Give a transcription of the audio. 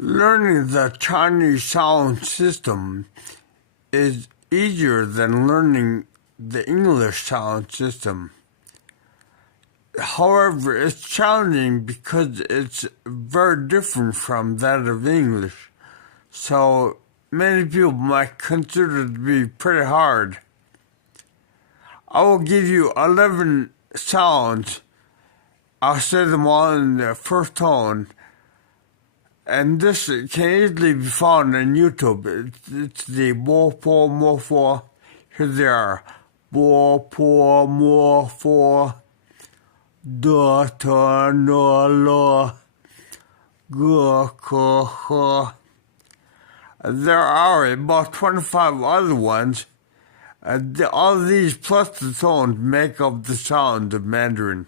Learning the Chinese sound system is easier than learning the English sound system. However, it's challenging because it's very different from that of English, so many people might consider it to be pretty hard. I will give you 11 sounds. I'll say them all in the first tone. And this can easily be found on YouTube. It's the bo po mo fo. Here they are. Bo po mo fo. Da ta na la. Ga ka ha. There are about 25 other ones. All of these plus the tones make up the sound of Mandarin.